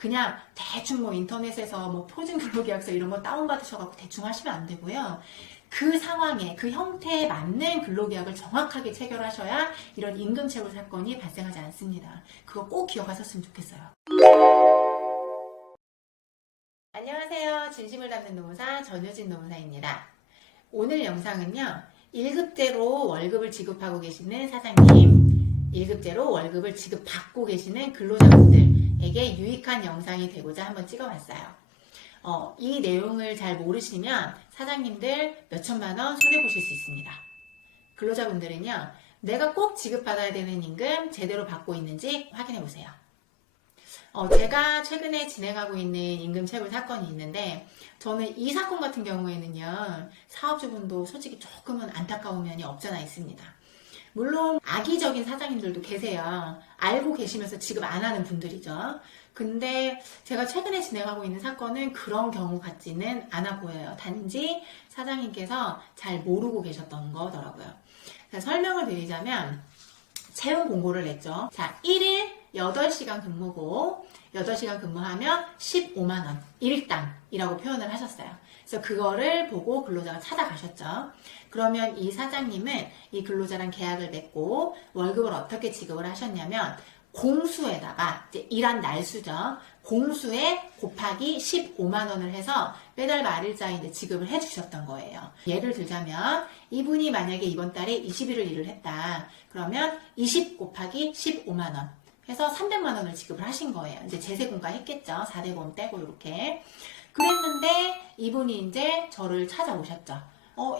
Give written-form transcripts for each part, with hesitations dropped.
그냥 대충 뭐 인터넷에서 뭐 표준 근로계약서 이런 거 다운받으셔갖고 대충 하시면 안 되고요. 그 상황에, 그 형태에 맞는 근로계약을 정확하게 체결하셔야 이런 임금체불 사건이 발생하지 않습니다. 그거 꼭 기억하셨으면 좋겠어요. 안녕하세요. 진심을 담는 노무사 전효진 노무사입니다. 오늘 영상은요. 1급제로 월급을 지급하고 계시는 사장님, 1급제로 월급을 지급받고 계시는 근로자분들에게 유익한 영상이 되고자 한번 찍어봤어요. 이 내용을 잘 모르시면 사장님들 몇천만 원 손해보실 수 있습니다. 근로자분들은요. 내가 꼭 지급받아야 되는 임금 제대로 받고 있는지 확인해 보세요. 제가 최근에 진행하고 있는 임금체불 사건이 있는데 저는 이 사건 같은 경우에는요. 사업주분도 솔직히 조금은 안타까운 면이 없잖아 있습니다. 물론 악의적인 사장님들도 계세요. 알고 계시면서 지급 안 하는 분들이죠. 근데 제가 최근에 진행하고 있는 사건은 그런 경우 같지는 않아 보여요. 단지 사장님께서 잘 모르고 계셨던 거더라고요. 자, 설명을 드리자면 채용 공고를 냈죠. 자, 1일 8시간 근무고 8시간 근무하면 15만원 일당이라고 표현을 하셨어요. 그래서 그거를 보고 근로자가 찾아가셨죠. 그러면 이 사장님은 이 근로자랑 계약을 맺고 월급을 어떻게 지급을 하셨냐면 공수에다가 이제 일한 날수죠. 공수에 곱하기 15만원을 해서 매달 말일자에 이제 지급을 해주셨던 거예요. 예를 들자면 이분이 만약에 이번 달에 20일을 일을 했다. 그러면 20 곱하기 15만원 해서 300만원을 지급을 하신 거예요. 이제 제세공과 했겠죠. 4대 보험 떼고 이렇게. 그랬는데 이분이 이제 저를 찾아오셨죠.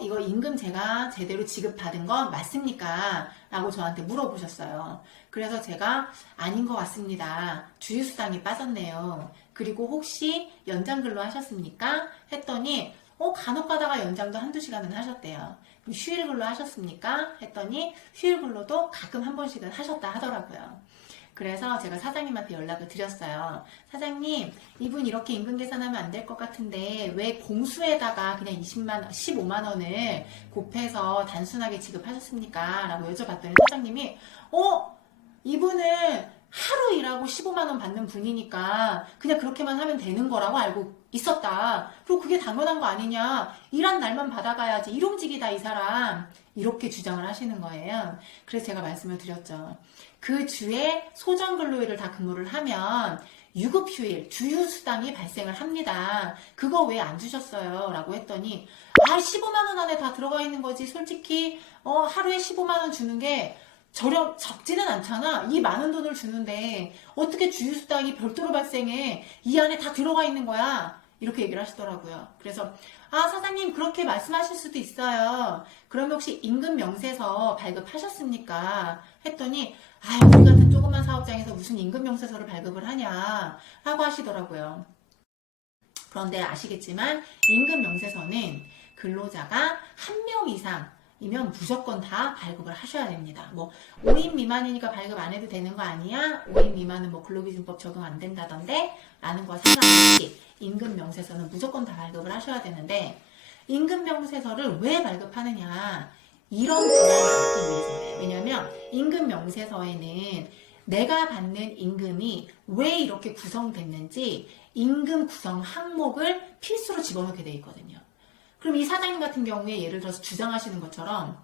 이거 임금 제가 제대로 지급받은 건 맞습니까? 라고 저한테 물어보셨어요. 그래서 제가 아닌 것 같습니다. 주휴수당이 빠졌네요. 그리고 혹시 연장 근로 하셨습니까? 했더니 간혹 가다가 연장도 한두 시간은 하셨대요. 휴일 근로 하셨습니까? 했더니 휴일 근로도 가끔 한 번씩은 하셨다 하더라고요. 그래서 제가 사장님한테 연락을 드렸어요. 사장님, 이분 이렇게 임금 계산하면 안 될 것 같은데 왜 공수에다가 그냥 15만 원을 곱해서 단순하게 지급하셨습니까? 라고 여쭤봤더니 사장님이 이분은 하루 일하고 15만 원 받는 분이니까 그냥 그렇게만 하면 되는 거라고 알고 있었다. 그리고 그게 당연한 거 아니냐. 일한 날만 받아가야지. 일용직이다 이 사람. 이렇게 주장을 하시는 거예요. 그래서 제가 말씀을 드렸죠. 그 주에 소정근로일을 다 근무를 하면 유급휴일, 주휴수당이 발생을 합니다. 그거 왜 안 주셨어요? 라고 했더니 15만원 안에 다 들어가 있는 거지. 솔직히 하루에 15만원 주는 게 적지는 않잖아. 이 많은 돈을 주는데 어떻게 주휴수당이 별도로 발생해? 이 안에 다 들어가 있는 거야. 이렇게 얘기를 하시더라고요. 그래서 사장님 그렇게 말씀하실 수도 있어요. 그러면 혹시 임금 명세서 발급하셨습니까? 했더니 우리 같은 조그만 사업장에서 무슨 임금 명세서를 발급을 하냐 라고 하시더라고요. 그런데 아시겠지만 임금 명세서는 근로자가 한 명 이상이면 무조건 다 발급을 하셔야 됩니다. 5인 미만이니까 발급 안 해도 되는 거 아니야? 5인 미만은 근로기준법 적용 안 된다던데? 라는 거 상관없이 임금 명세서는 무조건 다 발급을 하셔야 되는데 임금 명세서를 왜 발급하느냐? 이런 불안을 막기 위해서예요. 왜냐하면 임금 명세서에는 내가 받는 임금이 왜 이렇게 구성됐는지 임금 구성 항목을 필수로 집어넣게 돼 있거든요. 그럼 이 사장님 같은 경우에 예를 들어서 주장하시는 것처럼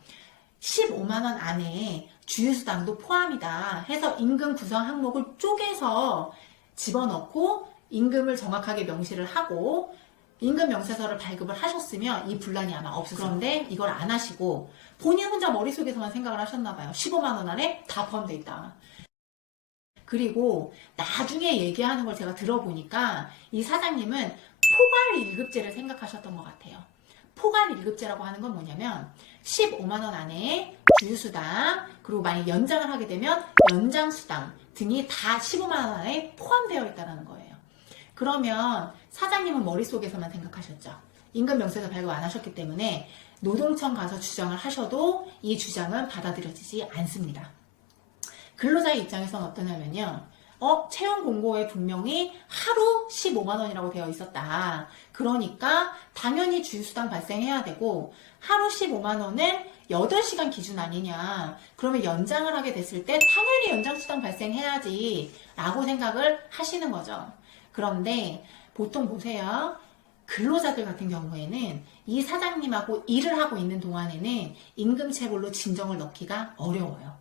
15만 원 안에 주휴수당도 포함이다 해서 임금 구성 항목을 쪼개서 집어넣고 임금을 정확하게 명시를 하고 임금 명세서를 발급을 하셨으면 이 분란이 아마 없으세요. 그런데 이걸 안 하시고 본인 혼자 머릿속에서만 생각을 하셨나봐요. 15만 원 안에 다 포함되어 있다. 그리고 나중에 얘기하는 걸 제가 들어보니까 이 사장님은 포괄 1급제를 생각하셨던 것 같아요. 포괄 1급제라고 하는 건 뭐냐면 15만 원 안에 주휴수당 그리고 만약 연장을 하게 되면 연장수당 등이 다 15만 원 안에 포함되어 있다는 거예요. 그러면 사장님은 머릿속에서만 생각하셨죠. 임금 명세서 발급 안 하셨기 때문에 노동청 가서 주장을 하셔도 이 주장은 받아들여지지 않습니다. 근로자의 입장에서는 어떠냐면요. 채용 공고에 분명히 하루 15만 원이라고 되어 있었다. 그러니까 당연히 주휴수당 발생해야 되고 하루 15만 원은 8시간 기준 아니냐. 그러면 연장을 하게 됐을 때 당연히 연장수당 발생해야지 라고 생각을 하시는 거죠. 그런데 보통 보세요. 근로자들 같은 경우에는 이 사장님하고 일을 하고 있는 동안에는 임금체불로 진정을 넣기가 어려워요.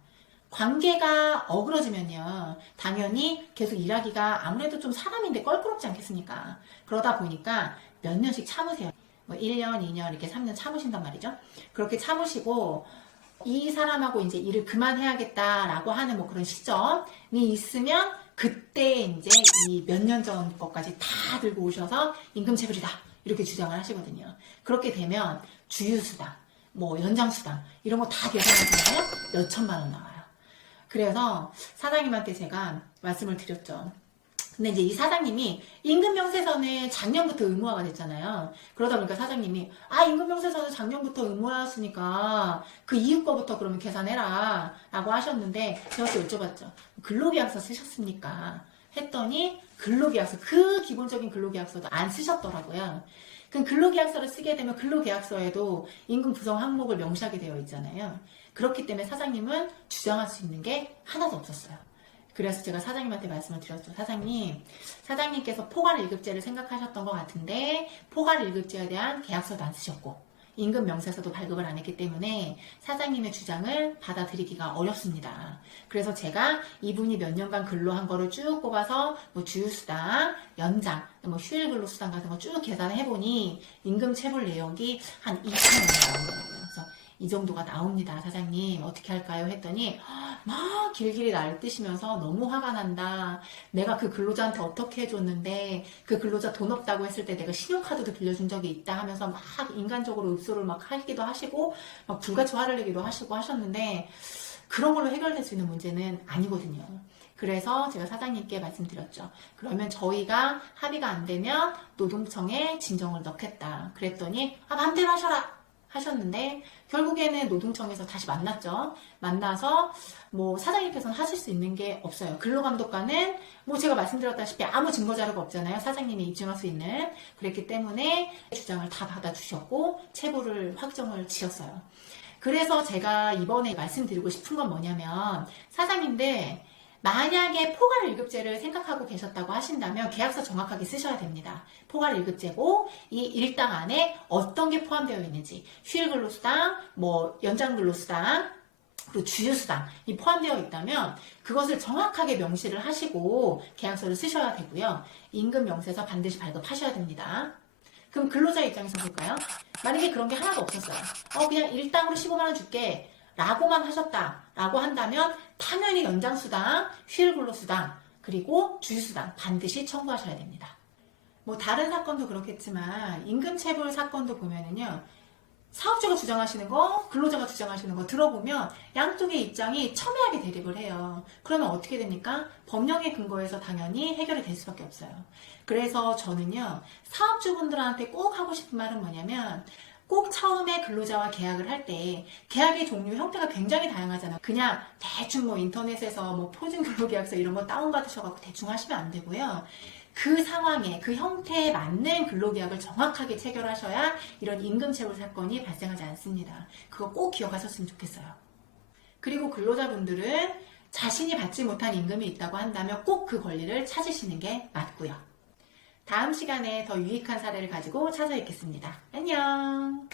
관계가 어그러지면요, 당연히 계속 일하기가 아무래도 좀 사람인데 껄끄럽지 않겠습니까? 그러다 보니까 몇 년씩 참으세요. 뭐 1년, 2년, 이렇게 3년 참으신단 말이죠. 그렇게 참으시고 이 사람하고 이제 일을 그만해야겠다라고 하는 뭐 그런 시점이 있으면 그때 이제 이 몇 년 전 것까지 다 들고 오셔서 임금체불이다 이렇게 주장을 하시거든요. 그렇게 되면 주휴수당, 뭐 연장수당 이런 거 다 계산하시면 몇 천만 원 나와요. 그래서 사장님한테 제가 말씀을 드렸죠. 근데 이제 이 사장님이 임금명세서는 작년부터 의무화가 됐잖아요. 그러다 보니까 사장님이 임금명세서는 작년부터 의무화였으니까 그 이후 거부터 그러면 계산해라 라고 하셨는데 제가 또 여쭤봤죠. 근로계약서 쓰셨습니까? 했더니 근로계약서, 그 기본적인 근로계약서도 안 쓰셨더라고요. 그럼 근로계약서를 쓰게 되면 근로계약서에도 임금 구성 항목을 명시하게 되어 있잖아요. 그렇기 때문에 사장님은 주장할 수 있는 게 하나도 없었어요. 그래서 제가 사장님한테 말씀을 드렸죠. 사장님께서 포괄 1급제를 생각하셨던 것 같은데 포괄 1급제에 대한 계약서도 안 쓰셨고 임금 명세서도 발급을 안 했기 때문에 사장님의 주장을 받아들이기가 어렵습니다. 그래서 제가 이분이 몇 년간 근로한 거를 쭉 뽑아서 뭐 주휴수당, 연장, 뭐 휴일 근로수당 같은 거 쭉 계산을 해보니 임금 체불 내역이 한 2천 원 나오더라고요. 그래서 이 정도가 나옵니다. 사장님 어떻게 할까요? 했더니 막 길길이 날뛰시면서 너무 화가 난다. 내가 그 근로자한테 어떻게 해줬는데 그 근로자 돈 없다고 했을 때 내가 신용카드도 빌려준 적이 있다 하면서 막 인간적으로 읍소를 막 하기도 하시고 막 불같이 화를 내기도 하시고 하셨는데 그런 걸로 해결될 수 있는 문제는 아니거든요. 그래서 제가 사장님께 말씀드렸죠. 그러면 저희가 합의가 안 되면 노동청에 진정을 넣겠다. 그랬더니 마음대로 하셔라 하셨는데 결국에는 노동청에서 다시 만났죠. 만나서 뭐 사장님께서는 하실 수 있는 게 없어요. 근로감독관은 뭐 제가 말씀드렸다시피 아무 증거 자료가 없잖아요. 사장님이 입증할 수 있는. 그랬기 때문에 주장을 다 받아주셨고 체불을 확정을 지었어요. 그래서 제가 이번에 말씀드리고 싶은 건 뭐냐면 사장님들 만약에 포괄 1급제를 생각하고 계셨다고 하신다면 계약서 정확하게 쓰셔야 됩니다. 포괄 1급제고 이 일당 안에 어떤 게 포함되어 있는지 휴일 근로수당, 뭐 연장 근로수당, 그리고 주휴수당이 포함되어 있다면 그것을 정확하게 명시를 하시고 계약서를 쓰셔야 되고요. 임금 명세서 반드시 발급하셔야 됩니다. 그럼 근로자 입장에서 볼까요? 만약에 그런 게 하나도 없었어요. 그냥 일당으로 15만 원 줄게 라고만 하셨다라고 한다면 당연히 연장수당, 휴일근로수당, 그리고 주휴수당 반드시 청구하셔야 됩니다. 뭐 다른 사건도 그렇겠지만 임금체불 사건도 보면은요. 사업주가 주장하시는 거, 근로자가 주장하시는 거 들어보면 양쪽의 입장이 첨예하게 대립을 해요. 그러면 어떻게 됩니까? 법령의 근거에서 당연히 해결이 될 수밖에 없어요. 그래서 저는요. 사업주분들한테 꼭 하고 싶은 말은 뭐냐면 꼭 처음에 근로자와 계약을 할 때 계약의 종류 형태가 굉장히 다양하잖아요. 그냥 대충 뭐 인터넷에서 뭐 표준근로계약서 이런 거 다운받으셔갖고 대충 하시면 안 되고요. 그 상황에 그 형태에 맞는 근로계약을 정확하게 체결하셔야 이런 임금체불 사건이 발생하지 않습니다. 그거 꼭 기억하셨으면 좋겠어요. 그리고 근로자분들은 자신이 받지 못한 임금이 있다고 한다면 꼭 그 권리를 찾으시는 게 맞고요. 다음 시간에 더 유익한 사례를 가지고 찾아뵙겠습니다. 안녕.